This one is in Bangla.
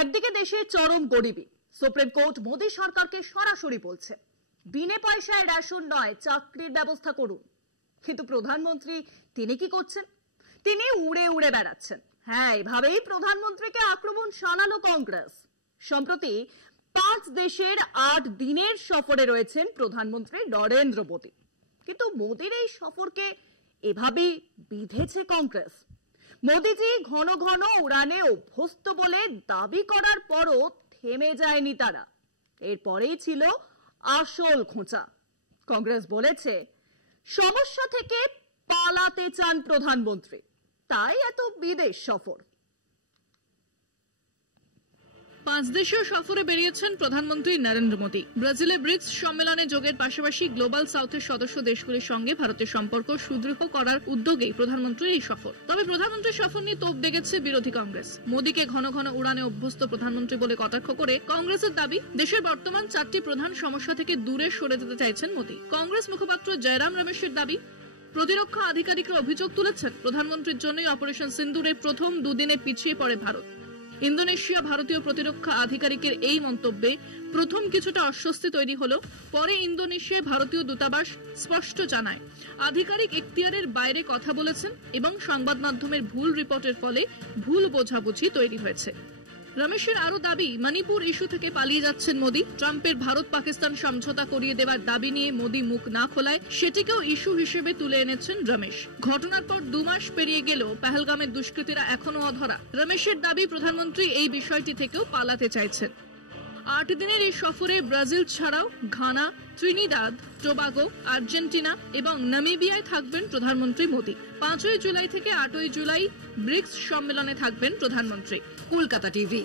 একদিকে দেশে চরম গরিবি, সুপ্রিম কোর্ট মোদী সরকারকে সরাসরি বলছে বিনে পয়সায় রেশন নয়, চাকরির ব্যবস্থা করুন। কিন্তু প্রধানমন্ত্রী তিনি কি করছেন? তিনি উড়ে উড়ে বেড়াচ্ছেন। হ্যাঁ, এভাবেই প্রধানমন্ত্রীকে আক্রমণ শানালো কংগ্রেস। সম্প্রতি 5 দেশের 8 দিনের সফরে রয়েছেন প্রধানমন্ত্রী নরেন্দ্র মোদী। কিন্তু মোদীর এই সফরকে এভাবেই বিধেছে কংগ্রেস। মোদীজি ঘন ঘন উড়ানে অভ্যস্ত বলে দাবি করার পরও থেমে যায়নি তারা। এরপরেই ছিল আসল খোঁচা। কংগ্রেস বলেছে সমস্যা থেকে পালাতে চান প্রধানমন্ত্রী, তাই এত বিদেশ সফর। 5 দেশীয় সফরে বেরিয়েছেন প্রধানমন্ত্রী নরেন্দ্র মোদী। ব্রাজিলে ব্রিক্স সম্মেলনে যোগের পাশাপাশি গ্লোবাল সাউথের সদস্য দেশগুলির সঙ্গে ভারতের সম্পর্ক সুদৃঢ় করার উদ্যোগেই প্রধানমন্ত্রীর এই সফর। তবে প্রধানমন্ত্রীর সফর নিয়ে তোপ দেগেছে বিরোধী কংগ্রেস। মোদীকে ঘন ঘন উড়ানে অভ্যস্ত প্রধানমন্ত্রী বলে কটাক্ষ করে কংগ্রেসের দাবি, দেশের বর্তমান 4টি প্রধান সমস্যা থেকে দূরে সরে যেতে চাইছেন মোদী। কংগ্রেস মুখপাত্র জয়রাম রমেশের দাবি, প্রতিরক্ষা আধিকারিকরা অভিযোগ তুলেছেন প্রধানমন্ত্রীর জন্যই অপারেশন সিন্দুরের প্রথম 2 দিনে পিছিয়ে পড়ে ভারত। ইন্দোনেশিয়া ভারতীয় প্রতিরক্ষা আধিকারিকের এই মন্তব্যে প্রথম কিছুটা অস্বস্তি তৈরি হলো। পরে ইন্দোনেশিয়ায় ভারতীয় দূতাবাস স্পষ্ট জানায় আধিকারিক এখতিয়ারের বাইরে কথা বলেছেন এবং সংবাদ মাধ্যমের ভুল রিপোর্টের ফলে ভুল বোঝাবুঝি তৈরি হয়েছে। রমেশের আরো দাবি, মণিপুর ইস্যু থেকে পালিয়ে যাচ্ছেন মোদী। ট্রাম্পের ভারত পাকিস্তান সমঝোতা করিয়ে দেওয়ার দাবি নিয়ে মোদী মুখ না খোলায় সেটিকেও ইস্যু হিসেবে তুলে এনেছেন রমেশ। ঘটনার পর 2 মাস পেরিয়ে গেলেও পেহেলগামের দুষ্কৃতীরা এখনো অধরা। রমেশের দাবি, প্রধানমন্ত্রী এই বিষয়টি থেকেও পালাতে চাইছেন। 8 দিনের এই সফরে ব্রাজিল ছাড়াও ঘানা, ত্রিনিদাদ, টোবাগো, আর্জেন্টিনা এবং নামিবিয়ায় থাকবেন প্রধানমন্ত্রী মোদী। 5ই জুলাই থেকে 8ই জুলাই ব্রিক্স সম্মেলনে থাকবেন প্রধানমন্ত্রী। কলকাতা টিভি।